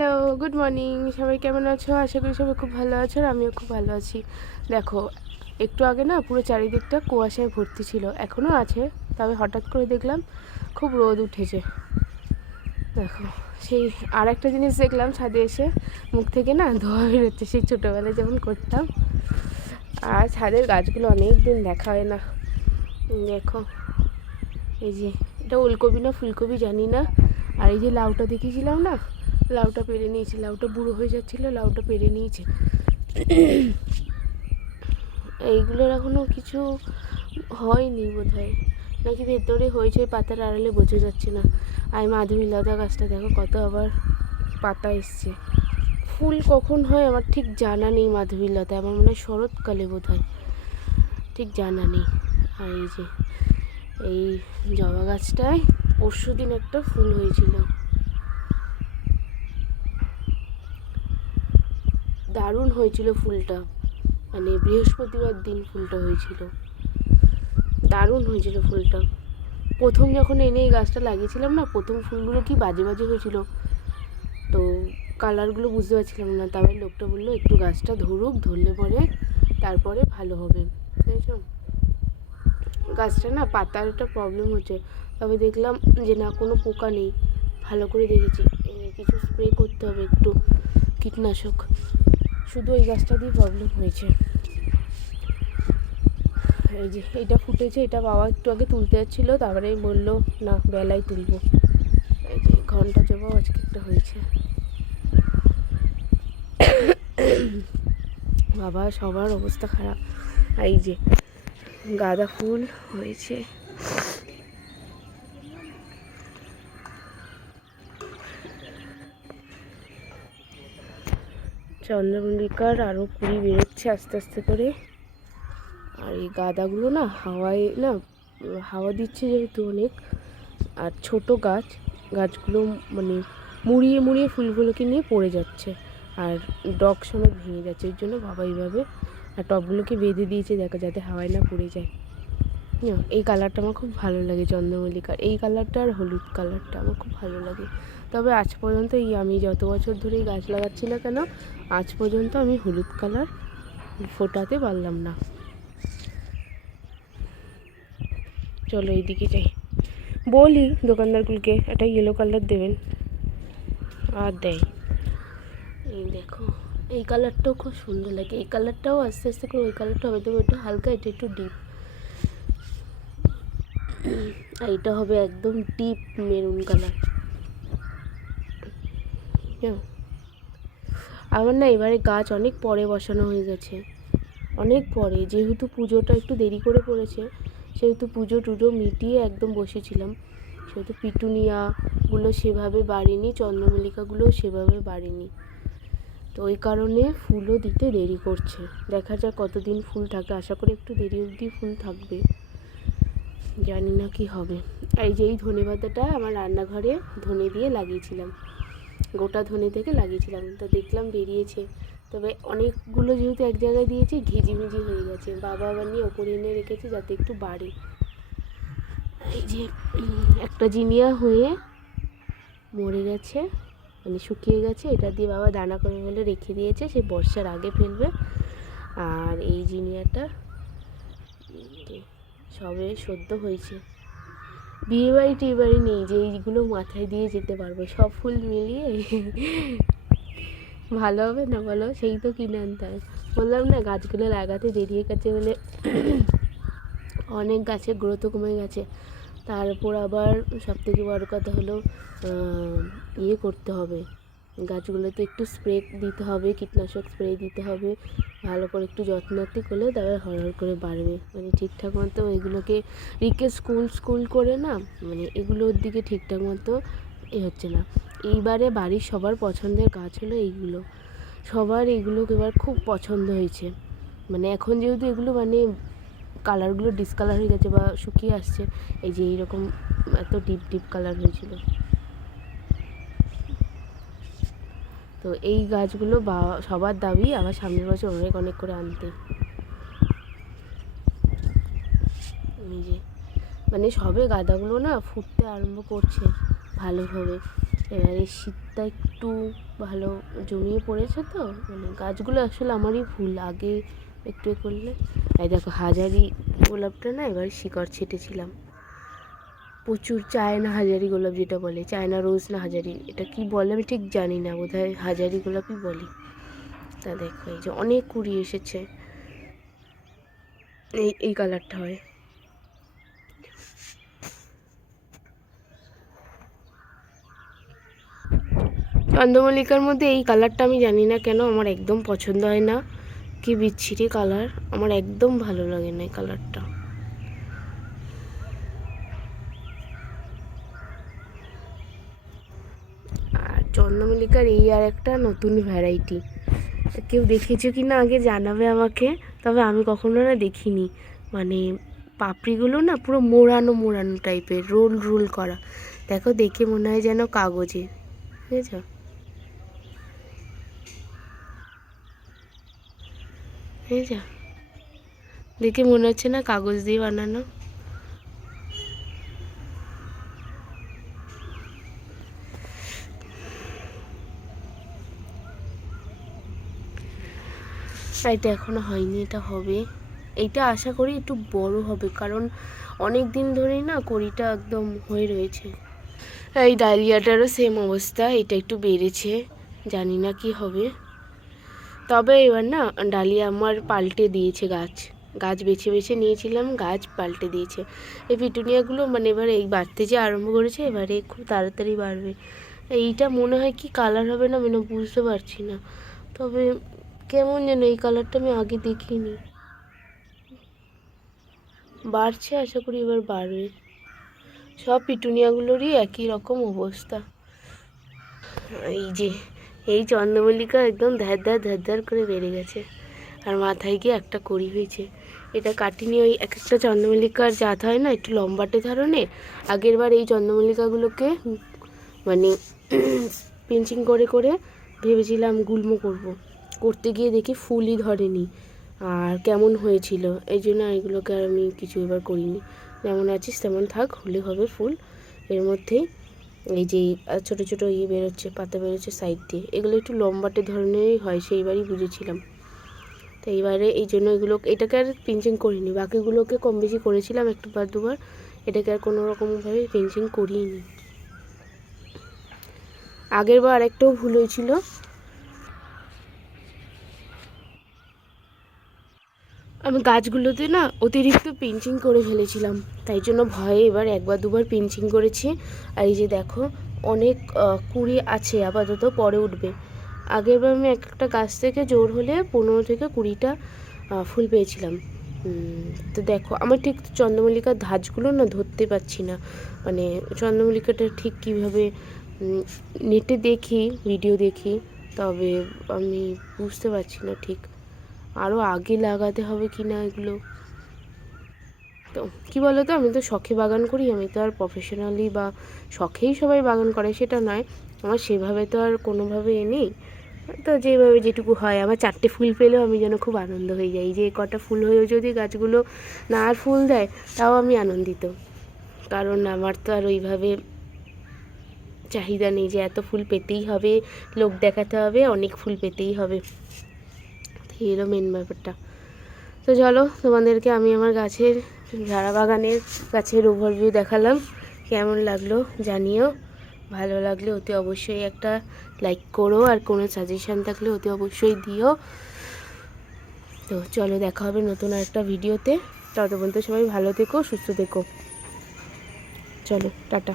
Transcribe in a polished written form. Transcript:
Hello, good morning. সবাই কেমন আছো? আশা করি সবাই খুব ভালো আছো, আর আমিও খুব ভালো আছি। দেখো, একটু আগে না পুরো চারিদিকটা কুয়াশায় ভর্তি ছিল, এখনও আছে, তবে হঠাৎ করে দেখলাম খুব রোদ উঠেছে। দেখো, সেই আর একটা জিনিস দেখলাম, ছাদে এসে মুখ থেকে না ধোঁয়া বেরোচ্ছে, সেই ছোটোবেলায় যেমন করতাম। আর ছাদের গাছগুলো অনেক দিন দেখা হয় না। দেখো, এই যে এটা ওলকপি না ফুলকপি জানি না। আর এই যে লাউটা দেখেছিলাম না, লাউটা পেরে নিয়েছে, লাউটা বুড়ো হয়ে যাচ্ছিলো, লাউটা পেরে নিয়েছে। এইগুলোর এখনও কিছু হয়নি বোধ হয়, নাকি ভেতরে হয়েছে, পাতার আড়ালে বোঝা যাচ্ছে না। আর মাধবীলতা গাছটা দেখো কত আবার পাতা এসছে। ফুল কখন হয় আমার ঠিক জানা নেই মাধবীলতা, আমার মনে হয় শরৎকালে বোধ হয়, ঠিক জানা নেই। আর এই যে এই জবা গাছটায় পরশু দিন একটা ফুল হয়েছিল, দারুণ হয়েছিল ফুলটা, মানে বৃহস্পতিবার দিন ফুলটা হয়েছিল, দারুণ হয়েছিল ফুলটা। প্রথম যখন এনে এই গাছটা লাগিয়েছিলাম না, প্রথম ফুলগুলো কি বাজে বাজে হয়েছিল, তো কালারগুলো বুঝতে পারছিলাম না। তবে লোকটা বললো একটু গাছটা ধরুক, ধরলে পরে তারপরে ভালো হবে, বুঝেছো? গাছটা না পাতার একটা প্রবলেম হচ্ছে, তবে দেখলাম যে না, কোনো পোকা নেই, ভালো করে দেখেছি। কিছু স্প্রে করতে হবে, একটু কীটনাশক, শুধু ওই গাছটা দিয়ে প্রবলেম হয়েছে। এই যে এটা ফুটেছে, এটা বাবা একটু আগে তুলতে যাচ্ছিলো, তারপরে বললো না বেলায় তুলবো। এই যে ঘন্টা জবাও আজকে একটা হয়েছে। বাবা সবার অবস্থা খারাপ। এই যে গাঁদা ফুল হয়েছে, চন্দ্রমল্লিকার আরও কুড়ি বেরোচ্ছে আস্তে আস্তে করে। আর এই গাঁদাগুলো না হাওয়ায় না, হাওয়া দিচ্ছে যেহেতু অনেক, আর ছোট গাছগুলো মানে মুড়িয়ে মুড়িয়ে ফুলগুলোকে নিয়ে পড়ে যাচ্ছে, আর ডগ সমেত ভেঙে যাচ্ছে। এর জন্য বাবা এইভাবে আর টবগুলোকে বেঁধে দিয়েছে, দেখো, যাতে হাওয়ায় না পড়ে যায়। এই কালারটা আমার খুব ভালো লাগে, চন্দ্রমল্লিকার এই কালারটা আর হলুদ কালারটা আমার খুব ভালো লাগে। তবে আজ পর্যন্ত আমি যত বছর ধরে এই গাছ লাগাচ্ছি না কেন, আজ পর্যন্ত আমি হলুদ কালার ফোটাতে পারলাম না। চলো এইদিকে যাই, বলি দোকানদারগুলোকে একটা ইয়েলো কালার দেবেন, আর দেয়। এই দেখো, এই কালারটাও খুব সুন্দর লাগে, এই কালারটাও আস্তে আস্তে করে ওই কালারটা হবে, তবে এটা হালকা, এটা একটু ডিপ, আর এটা হবে একদম ডিপ মেরুন কালার। আমার না এবারে গাছ অনেক পরে বসানো হয়ে গেছে, অনেক পরে, যেহেতু পুজোটা একটু দেরি করে পড়েছে, সেহেতু পুজো টুজো মিটিয়ে একদম বসেছিলাম, সেহেতু পিটুনিয়াগুলো সেভাবে বাড়েনি, চন্দ্রমল্লিকাগুলোও সেভাবে বাড়েনি, তো ওই কারণে ফুলও দিতে দেরি করছে। দেখা যাক কতদিন ফুল থাকে, আশা করি একটু দেরি অবধি ফুল থাকবে, জানি না কি হবে। এই যে এই ধনেপাতাটা আমার রান্নাঘরে ধনে দিয়ে লাগিয়েছিলাম, গোটা ধনে থেকে লাগিয়েছিলাম, তো দেখলাম বেরিয়েছে, তবে অনেকগুলো যেহেতু এক জায়গায় দিয়েছি ঘিজিমিজি হয়ে গেছে, বাবা আবার নিয়ে ওপরে এনে রেখেছে যাতে একটু বাড়ে। এই যে একটা জিনিয়া হয়ে মরে গেছে, মানে শুকিয়ে গেছে, এটা দিয়ে বাবা দানা করে বলে রেখে দিয়েছে, সে বর্ষার আগে ফেলবে। আর এই জিনিয়াটা সবে সদ্য হয়েছে, বিয়েবাড়ি টিয়েবাড়ি নেই যে এইগুলো মাথায় দিয়ে যেতে পারবো, সব ফুল মিলিয়ে ভালো হবে না বলো, সেই তো কিনে আনতে হবে। বললাম না গাছগুলো লাগাতে দেরি হয়ে গেছে বলে অনেক গাছের গ্রোথও কমে গেছে, তারপর আবার সবথেকে বড় কথা হলো ইয়ে করতে হবে, গাছগুলোতে একটু স্প্রে দিতে হবে, কীটনাশক স্প্রে দিতে হবে, ভালো করে একটু যত্নার্থী করলে তারপরে হরহর করে বাড়বে, মানে ঠিকঠাক মতো এগুলোকে স্কুল করে না, মানে এগুলোর দিকে ঠিকঠাক মতো হচ্ছে না। এইবারে বাড়ির সবার পছন্দের গাছ হলো এইগুলো, সবার এইগুলো এবার খুব পছন্দ হয়েছে, মানে এখন যেহেতু এগুলো মানে কালারগুলো ডিসকালার হয়ে গেছে বা শুকিয়ে আসছে, এই যে এইরকম এত ডিপ ডিপ কালার হয়েছিল, তো এই গাছগুলো সবার দাবি আবার সামনের বছর অনেক অনেক করে আনতে। এই যে মানে সবে গাঁদাগুলো না ফুটতে আরম্ভ করছে ভালোভাবে, এবারে শীতটা একটু ভালো জমিয়ে পড়েছে তো, মানে গাছগুলো আসলে আমারই ভুল, আগে একটু করলে। এই দেখো হাজারি গোলাপটা না এবার শিকড় ছেটেছিলাম প্রচুর। চায়না হাজারি গোলাপ যেটা বলে, চায়না রোজ না হাজারি, এটা কি বলে আমি ঠিক জানি না, বোধহয় হাজারি গোলাপই বলে। তা দেখো এই যে অনেক কুড়ি এসেছে, এই কালারটা হয়। চন্দ্রমল্লিকার মধ্যে এই কালারটা আমি জানি না কেন আমার একদম পছন্দ হয় না, কি বিচ্ছিরি কালার, আমার একদম ভালো লাগে না এই কালারটা। আর চন্দ্রমল্লিকার এই আর একটা নতুন ভ্যারাইটি, কেউ দেখেছো কি না আগে জানাবে আমাকে, তবে আমি কখনো না দেখিনি। মানে পাপড়িগুলো না পুরো মোড়ানো মোড়ানো টাইপের, রোল রোল করা, দেখো দেখে মনে হয় যেন কাগজে, বুঝেছ? বুঝেছ, দেখে মনে হচ্ছে না কাগজ দিয়ে বানানো। এটা এখনো হয়নি, এটা হবে। এইটা আশা করি একটু বড় হবে, কারণ অনেক দিন ধরেই না কড়িটা একদম হয়ে রয়েছে। এই ডালিয়াটারও সেম অবস্থা, এটা একটু বেড়েছে, জানি না কি হবে। তবে এবার না ডালিয়া আমার পাল্টে দিয়েছে, গাছ গাছ বেছে বেছে নিয়েছিলাম, গাছ পাল্টে দিয়েছে। এই পিটুনিয়াগুলো মানে এবার এই বাড়তে যে আরম্ভ করেছে, এবারে খুব তাড়াতাড়ি বাড়বে। এইটা মনে হয় কি কালার হবে না মানে বুঝতে পারছি না, তবে কেমন যেন এই কালারটা আমি আগে দেখিনি। বাড়ছে, আশা করি এবার বাড়বে। সব পিটুনিয়াগুলোরই একই রকম অবস্থা। এই যে এই চন্দ্রমল্লিকা একদম ধ্যার ধ্যার ধ্যার ধ্যার করে বেড়ে গেছে, আর মাথায় গিয়ে একটা কড়ি হয়েছে। এটা কাটিনি, ওই এক একটা চন্দ্রমল্লিকার জাত হয় না একটু লম্বাটে ধরনের, আগের বার এই চন্দ্রমল্লিকাগুলোকে মানে পিঞ্চিং করে করে ভেবেছিলাম গুল্ম করব, করতে গিয়ে দেখি ফুলই ধরেনি, আর কেমন হয়েছিল, এই জন্য এগুলোকে আর আমি কিছু এবার করিনি। যেমন আছিস তেমন থাক, হলে হবে ফুল। এর মধ্যেই এই যে ছোটো ছোটো বেরোচ্ছে, পাতা বেরোচ্ছে সাইড দিয়ে, এগুলো একটু লম্বাটে ধরনেরই হয়, সেইবারই বুঝেছিলাম। তো এইবারে এই জন্য এটাকে আর পিঞ্চিং করিনি, বাকিগুলোকে কম বেশি করেছিলাম একটু বার দুবার, এটাকে আর কোনো রকমভাবে পিঞ্চিং করিনি। আগের বার একটাও ভুল হয়েছিল, আমি গাছগুলোতে না অতিরিক্ত পিঞ্চিং করে ফেলেছিলাম, তাই জন্য ভয়ে এবার একবার দুবার পিঞ্চিং করেছি। আর এই যে দেখো অনেক কুড়ি আছে, আপাতত পরে উঠবে। আগেরবার আমি একটা গাছ থেকে জোর হলে 15 থেকে 20টা ফুল পেয়েছিলাম। তো দেখো আমার ঠিক চন্দ্রমল্লিকার ধাঁচগুলো না ধরতে পারছি না, মানে চন্দ্রমল্লিকাটা ঠিক কীভাবে নেটে দেখি, ভিডিও দেখি, তবে আমি বুঝতে পারছি না ঠিক আরও আগে লাগাতে হবে কি না এগুলো। তো কী বলো তো, আমি তো শখে বাগান করি, আমি তো আর প্রফেশনালি বা শখেই সবাই বাগান করে সেটা নয়, আমার সেভাবে তো আর কোনোভাবে নেই। তো যেভাবে যেটুকু হয়, আমার 4টে ফুল পেলেও আমি যেন খুব আনন্দ হয়ে যাই, যে কটা ফুল হয়েও যদি গাছগুলো না আর ফুল দেয় তাও আমি আনন্দিত, কারণ আমার তো আর ওইভাবে চাহিদা নেই যে এত ফুল পেতেই হবে, লোক দেখাতে হবে, অনেক ফুল পেতেই হবে, এই হলো মেন ব্যাপারটা। তো চলো তোমাদেরকে আমি আমার গাছের ঝাড়া বাগানের গাছের ওভারভিউ দেখালাম, কেমন লাগলো জানিও, ভালো লাগলে অতি অবশ্যই একটা লাইক করো, আর কোনো সাজেশান থাকলে অতি অবশ্যই দিও। তো চলো দেখা হবে নতুন আরেকটা ভিডিওতে, ততক্ষণ তো সবাই ভালো থেকো, সুস্থ থেকো, চলো টাটা।